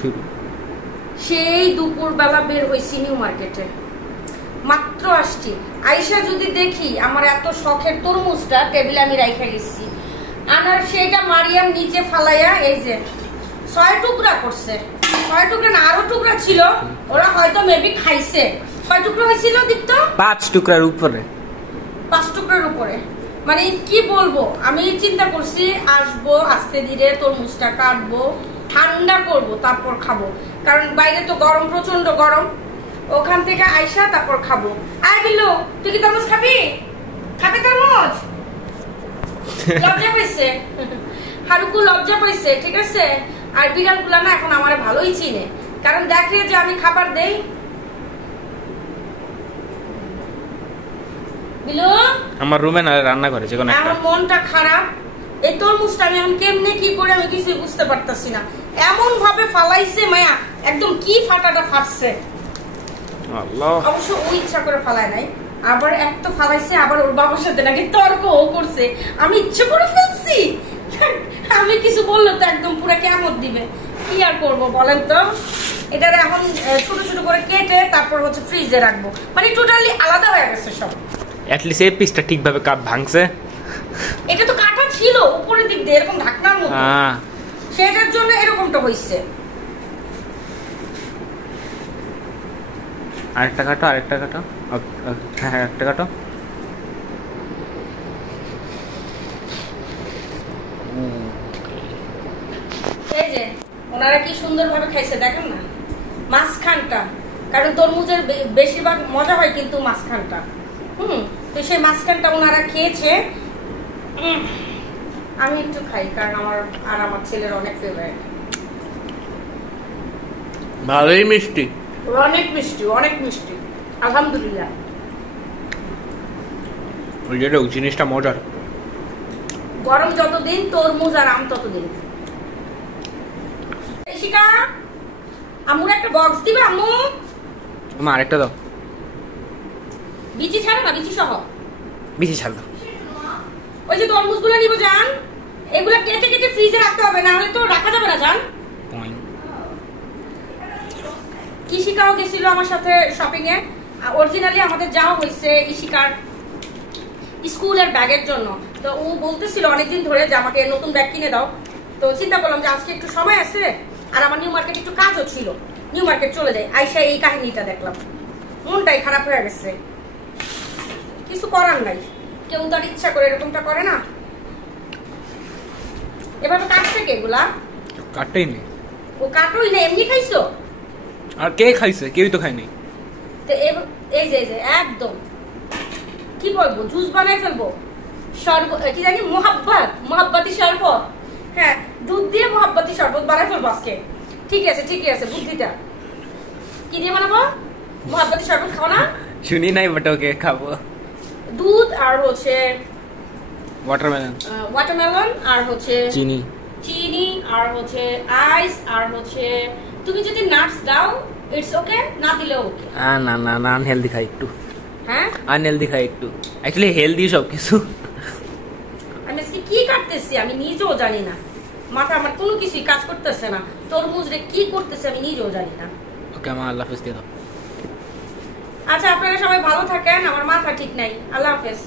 শুরু। সেই দুপুরবেলা বের হইছি নিউ মার্কেটে, মাত্র আসছি। আইসা যদি দেখি আমার এত শখের তরমুজটা টেবিলে আমি রাইখা গেছি, আনার সেইটা মারিয়াম নিচে ফালাইয়া এই যে 6 টুকরা করছে। 6 টুকরা না, আরো টুকরা ছিল, ওরা হয়তো মেবি খাইছে। 6 টুকরা হয়েছিল দীপ্ত, 5 টুকরার উপরে, 5 টুকরার উপরে। মানে কি বলবো, আমি চিন্তা করছি আসবো আস্তে ধীরে, তরমুজটা কাটবো, ঠান্ডা করবো, তারপর খাবো। কারণ বাইরে তো গরম, প্রচন্ড গরম। ওখান থেকে আইসা তারপর খাবো। আয় বিল্লু, তুই কি তরমুজ খাবি? খাবে তরমুজ? লজ্জা পাইছে হারুকু, লজ্জা পাইছে, ঠিক আছে। আর বিড়াল গুলা না এখন আমার ভালোই চিনে, কারণ দেখে যে আমি খাবার দেই। বিল্লু আমার রুমে না রান্না করেছে কোন একটা। আমার মনটা খারাপ। এই তরমুজটা আমি এখন কেমনে কি করে আমি কিছুই বুঝতে পারতাছি না। এমন ভাবে ফালাইছে মায়া, একদম কি ফাটাটা ফাটছে। আল্লাহ, অবশ্য ও ইচ্ছা করে ফালায় নাই, আবার এক তো ফালাইছে, আবার ওর বাবার সাথে নাকি তর্ক ও করছে আমি ইচ্ছে করে ফেলছি। আমি কিছু বললে তো একদম পুরো কেমন দিবে। কি আর করবো বলেন তো, এটার এখন ছোট ছোট করে কেটে তারপর হচ্ছে ফ্রিজে রাখবো। মানে টোটালি আলাদা হয়ে গেছে সব। এট লিস্ট এই পিসটা ঠিকভাবে কাট ভাঙছে। এটা তো কাটা ছিল উপরের দিক দিয়ে এরকম ঢাকনার মতো, সেটার জন্য এরকমটা হইছে। আরেকটা কাটো, আরেকটা কাটো। হ্যাঁ হ্যাঁ, একটা কাটো। এই যে ওনারা কি সুন্দরভাবে খাইছে দেখেন না, মাঝখানটা। কারণ তরমুজের বেশিরভাগ মজা হয় কিন্তু মাঝখানটা। তো সেই মাঝখানটা ওনারা খেয়েছে। আমি একটু খাই, কারণ আমার আর আমার ছেলের অনেক ফেভারিট। ভালোই মিষ্টি, অনেক মিষ্টি, অনেক মিষ্টি, আলহামদুলিল্লাহ। ওই যে জিনিসটা মজার। গরম যতদিন, তরমুজ আর আম ততদিন। শিকা, আম্মুর একটা বক্স দিবে আম্মু? মা আরেকটা দাও। বিচি ছাড়া না, বিচি সহ। বেশি ছাড় দাও। ওই যে তরমুজগুলো নিব জান, এগুলা কেটে কেটে ফ্রিজে রাখতে হবে, না হলে তো রাখা যাবে না জান। ইশিকাও গেছিল আমার সাথে শপিং এ। অরিজিনালি আমাদের যাওয়া হয়েছে ইশিকার স্কুলের ব্যাগের জন্য। তো ও বলতেছিল অনেকদিন ধরে যে আমাকে নতুন ব্যাগ কিনে দাও। তো চিন্তা করলাম যে আজকে একটু সময় আছে, আর আমার নিউ মার্কেট একটু কাজও ছিল, নিউ মার্কেট চলে যাই। আইসা এই কাহিনীটা দেখলাম, মনটাই খারাপ হয়ে গেছে। কিছু করার নাই, কেউ তার ইচ্ছা করে এরকমটা করে না। এভাবে কাটছে কে এগুলা? কাটেই নেই। ও কাটোই না, এমনি খাইছো? আর কে খাইছে? কেউই তো খায়নি। তো এই যে একদম কি বলবো, জুস বানাই ফেলবো। শরবত কি জানি, মোহাব্বতি শরবত। হ্যাঁ, দুধ দিয়ে মোহাব্বতি শরবত বানাই ফেলবো আজকে। ঠিক আছে ঠিক আছে, বুদ্ধিটা কি দিয়ে বানাবো? মোহাব্বতি শরবত খাও না? শুনি নাই, বাট ওকে খাবো। দুধ আর হচ্ছে ওয়াটারমেলন আর হচ্ছে চিনি আর হচ্ছে আইস আর হচ্ছে তুমি যদি নাটস দাও ইটস ওকে, না দিলেও ওকে। না না না, আনহেলদি খাই একটু। হ্যাঁ, আনহেলদি খাই একটু। অ্যাকচুয়ালি হেলদি সব কিছু। আমি আজকে কি কাটতেছি আমি নিজেও জানি না, মাথা আমার কোনো কিছুই কাজ করতেছে না। তরমুজ রে কি করতেছে আমি নিজেও জানি না। ওকে, আমার আল্লাহ হাফেজ দিয়ে দাও। আচ্ছা, আপনারা সবাই ভালো থাকেন, আমার মাথা ঠিক নাই। আল্লাহ হাফেজ।